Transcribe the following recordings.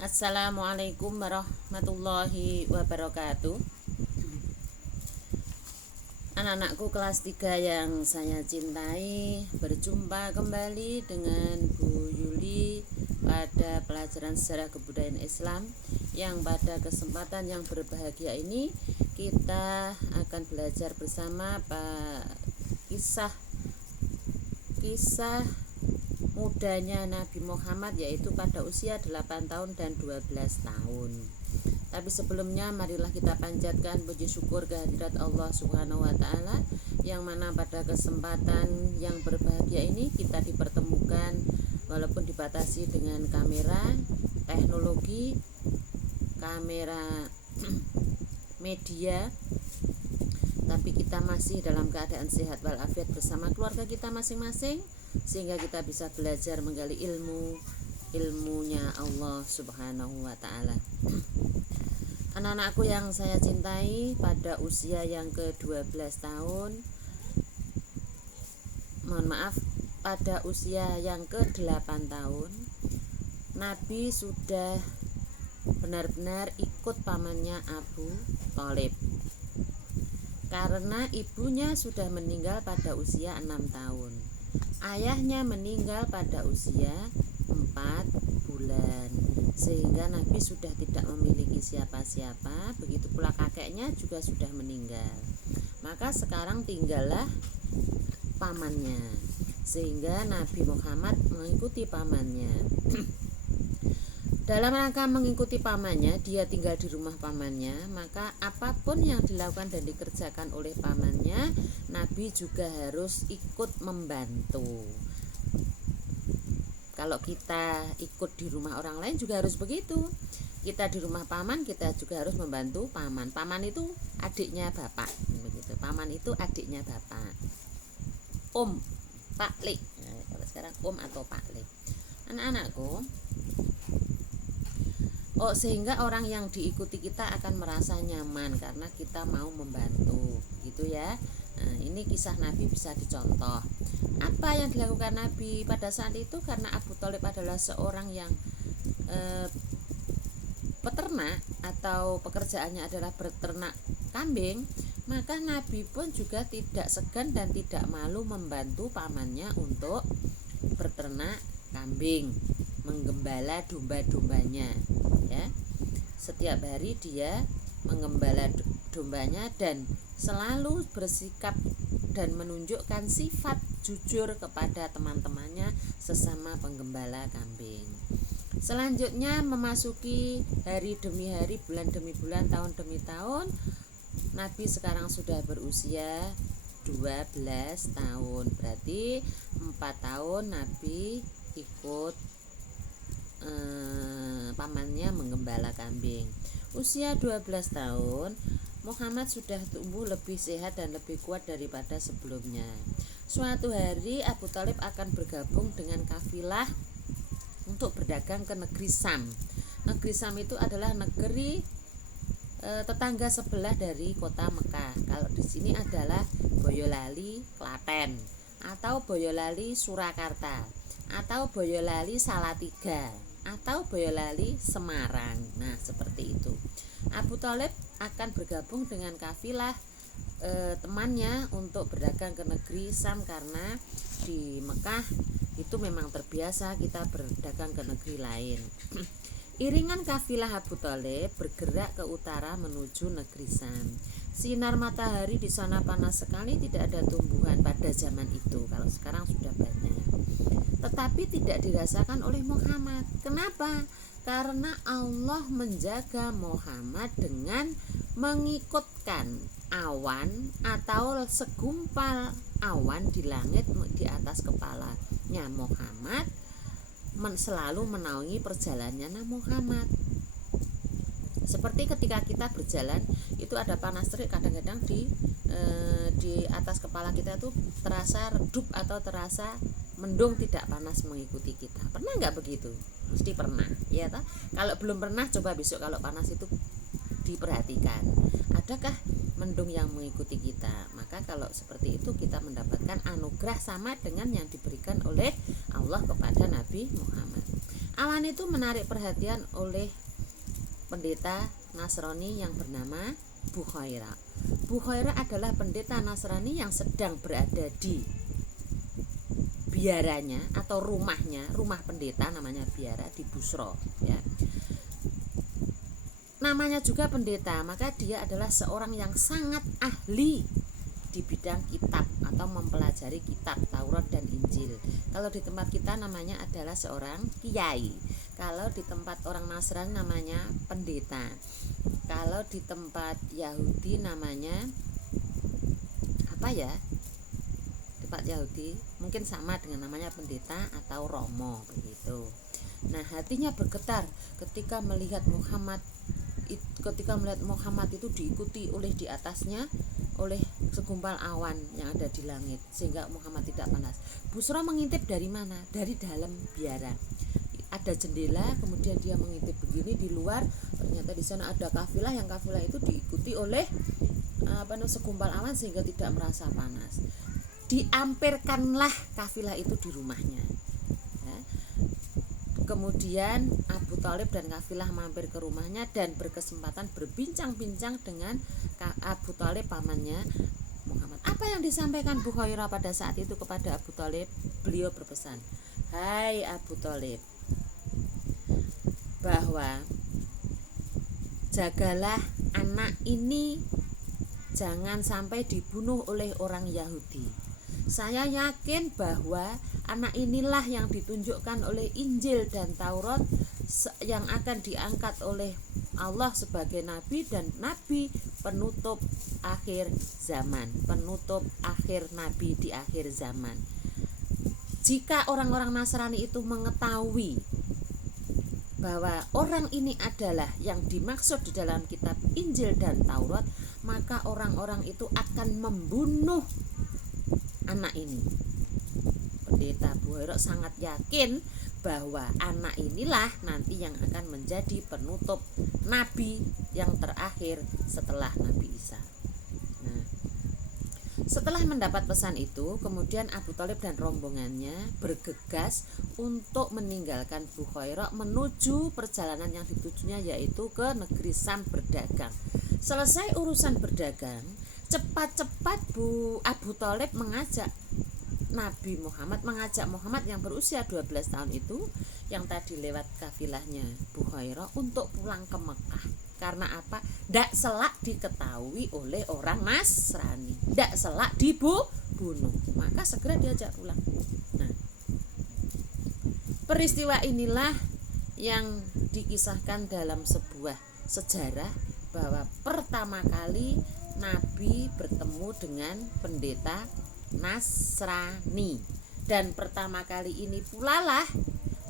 Assalamualaikum warahmatullahi wabarakatuh. Anak-anakku kelas 3 yang saya cintai, berjumpa kembali dengan Bu Yuli pada pelajaran sejarah kebudayaan Islam, yang pada kesempatan yang berbahagia ini kita akan belajar bersama kisah mudanya Nabi Muhammad, yaitu pada usia 8 tahun dan 12 tahun. Tapi sebelumnya marilah kita panjatkan puji syukur kehadirat Allah Subhanahu wa taala, yang mana pada kesempatan yang berbahagia ini kita dipertemukan walaupun dibatasi dengan teknologi kamera media, tapi kita masih dalam keadaan sehat walafiat bersama keluarga kita masing-masing, sehingga kita bisa belajar menggali ilmunya Allah Subhanahu wa taala. Anak-anakku yang saya cintai, pada usia yang ke-12 tahun, pada usia yang ke-8 tahun, Nabi sudah benar-benar ikut pamannya Abu Thalib, karena ibunya sudah meninggal pada usia 6 tahun. Ayahnya meninggal pada usia 4 bulan, sehingga Nabi sudah tidak memiliki siapa-siapa. Begitu pula kakeknya juga sudah meninggal. Maka sekarang tinggallah pamannya, sehingga Nabi Muhammad mengikuti pamannya. Dalam rangka mengikuti pamannya, dia tinggal di rumah pamannya, maka apapun yang dilakukan dan dikerjakan oleh pamannya, Nabi juga harus ikut membantu. Kalau kita ikut di rumah orang lain juga harus begitu. Kita di rumah paman, kita juga harus membantu paman. Paman itu adiknya bapak, begitu. Paman itu adiknya bapak. Pak Lik. Nah, kalau sekarang atau Pak Lik. Anak-anakku, sehingga orang yang diikuti kita akan merasa nyaman karena kita mau membantu, gitu ya. Nah, ini kisah Nabi bisa dicontoh. Apa yang dilakukan Nabi pada saat itu? Karena Abu Thalib adalah seorang yang peternak, atau pekerjaannya adalah berternak kambing, maka Nabi pun juga tidak segan dan tidak malu membantu pamannya untuk berternak kambing, menggembala domba-dombanya, ya. Setiap hari dia menggembala dombanya dan selalu bersikap dan menunjukkan sifat jujur kepada teman-temannya sesama penggembala kambing. Selanjutnya memasuki hari demi hari, bulan demi bulan, tahun demi tahun. Nabi sekarang sudah berusia 12 tahun. Berarti 4 tahun Nabi ikut pamannya menggembala kambing. Usia 12 tahun, Muhammad sudah tumbuh lebih sehat dan lebih kuat daripada sebelumnya. Suatu hari Abu Thalib akan bergabung dengan kafilah untuk berdagang ke negeri Sam. Negeri Sam itu adalah negeri tetangga sebelah dari kota Mekah. Kalau di sini adalah Boyolali, Klaten, atau Boyolali, Surakarta, atau Boyolali, Salatiga, atau Boyolali, Semarang. Nah, seperti itu. Abu Thalib akan bergabung dengan kafilah temannya untuk berdagang ke negeri Sam, karena di Mekah itu memang terbiasa kita berdagang ke negeri lain. Iringan kafilah Abu Thalib bergerak ke utara menuju negeri Sam. Sinar matahari di sana panas sekali, tidak ada tumbuhan pada zaman itu. Kalau sekarang sudah banyak. Tetapi tidak dirasakan oleh Muhammad. Kenapa? Karena Allah menjaga Muhammad dengan mengikutkan awan atau segumpal awan di langit di atas kepalanya Muhammad, selalu menaungi perjalanannya Muhammad. Seperti ketika kita berjalan, itu ada panas terik, kadang-kadang di atas kepala kita tuh terasa redup atau terasa mendung, tidak panas mengikuti kita. Pernah nggak begitu? Mesti pernah, ya toh? Kalau belum pernah, coba besok kalau panas itu diperhatikan, adakah mendung yang mengikuti kita. Maka kalau seperti itu kita mendapatkan anugerah sama dengan yang diberikan oleh Allah kepada Nabi Muhammad. Awan itu menarik perhatian oleh pendeta Nasrani yang bernama Bukhairah. Bukhairah adalah pendeta Nasrani yang sedang berada di biaranya atau rumahnya, rumah pendeta namanya biara di Busra, ya. Namanya juga pendeta, maka dia adalah seorang yang sangat ahli di bidang kitab atau mempelajari kitab Taurat dan Injil. Kalau di tempat kita namanya adalah seorang kiai. Kalau di tempat orang Nasrani namanya pendeta. Kalau di tempat Yahudi namanya apa ya? Tempat Yahudi mungkin sama dengan namanya pendeta atau romo begitu. Nah, hatinya bergetar ketika melihat Muhammad itu diikuti oleh di atasnya oleh segumpal awan yang ada di langit sehingga Muhammad tidak panas. Busra mengintip dari mana? Dari dalam biara. Ada jendela, kemudian dia mengintip begini di luar, ternyata di sana ada kafilah, yang kafilah itu diikuti oleh segumpal awan sehingga tidak merasa panas. Diampirkanlah kafilah itu di rumahnya. Kemudian Abu Thalib dan kafilah mampir ke rumahnya dan berkesempatan berbincang-bincang dengan Abu Thalib, pamannya Muhammad. Apa yang disampaikan Bukhairah pada saat itu kepada Abu Thalib? Beliau berpesan, "Hai Abu Thalib, bahwa jagalah anak ini jangan sampai dibunuh oleh orang Yahudi. Saya yakin bahwa anak inilah yang ditunjukkan oleh Injil dan Taurat yang akan diangkat oleh Allah sebagai nabi dan nabi penutup akhir zaman, penutup akhir nabi di akhir zaman. Jika orang-orang Nasrani itu mengetahui bahwa orang ini adalah yang dimaksud di dalam kitab Injil dan Taurat, maka orang-orang itu akan membunuh anak ini." Pendeta Bukhairah sangat yakin bahwa anak inilah nanti yang akan menjadi penutup nabi yang terakhir setelah Nabi Isa. Nah, setelah mendapat pesan itu, kemudian Abu Thalib dan rombongannya bergegas untuk meninggalkan Bukhairah menuju perjalanan yang ditujunya, yaitu ke negeri Sam berdagang. Selesai urusan berdagang, cepat-cepat Abu Thalib mengajak Muhammad yang berusia 12 tahun itu, yang tadi lewat kafilahnya Bukhairah, untuk pulang ke Mekah. Karena apa? Tidak selak diketahui oleh orang Nasrani, tidak selak dibunuh, maka segera diajak pulang. Nah, peristiwa inilah yang dikisahkan dalam sebuah sejarah bahwa pertama kali Nabi bertemu dengan pendeta Nasrani, dan pertama kali ini pula lah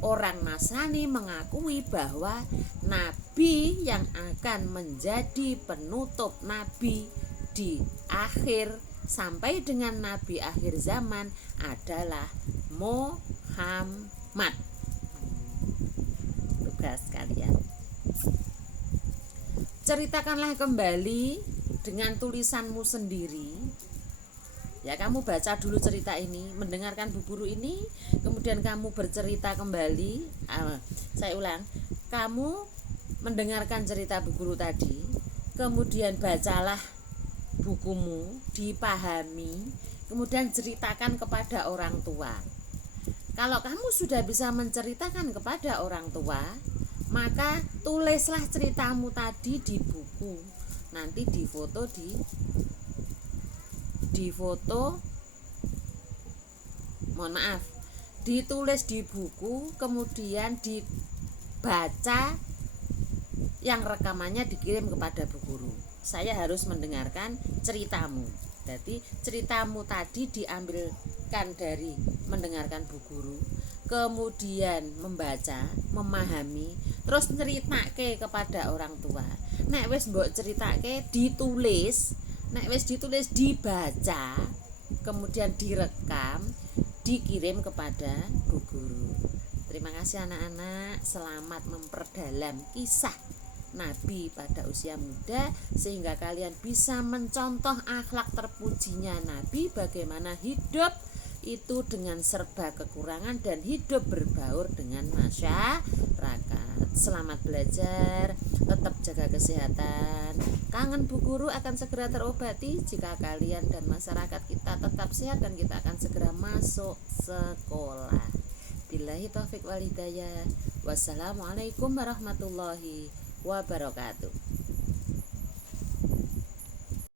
orang Nasrani mengakui bahwa nabi yang akan menjadi penutup nabi di akhir sampai dengan nabi akhir zaman adalah Muhammad. Tugas kalian, ceritakanlah kembali dengan tulisanmu sendiri. Ya, kamu baca dulu cerita ini, mendengarkan Bu Guru ini, kemudian kamu bercerita kembali. Saya ulang, kamu mendengarkan cerita Bu Guru tadi, kemudian bacalah bukumu, dipahami, kemudian ceritakan kepada orang tua. Kalau kamu sudah bisa menceritakan kepada orang tua, maka tulislah ceritamu tadi di buku. Nanti difoto ditulis di buku, kemudian dibaca, yang rekamannya dikirim kepada Bu Guru. Saya harus mendengarkan ceritamu. Jadi ceritamu tadi diambilkan dari mendengarkan Bu Guru, kemudian membaca, memahami, terus ceritake kepada orang tua. Nek wis mbok ceritake ditulis, nek wis ditulis dibaca, kemudian direkam, dikirim kepada Bu Guru. Terima kasih anak-anak, selamat memperdalam kisah Nabi pada usia muda sehingga kalian bisa mencontoh akhlak terpujinya Nabi, bagaimana hidup itu dengan serba kekurangan dan hidup berbaur dengan masyarakat. Selamat belajar, tetap jaga kesehatan. Kangen Bu Guru akan segera terobati jika kalian dan masyarakat kita tetap sehat dan kita akan segera masuk sekolah. Billahi taufik wal hidayah. Wassalamualaikum warahmatullahi wabarakatuh.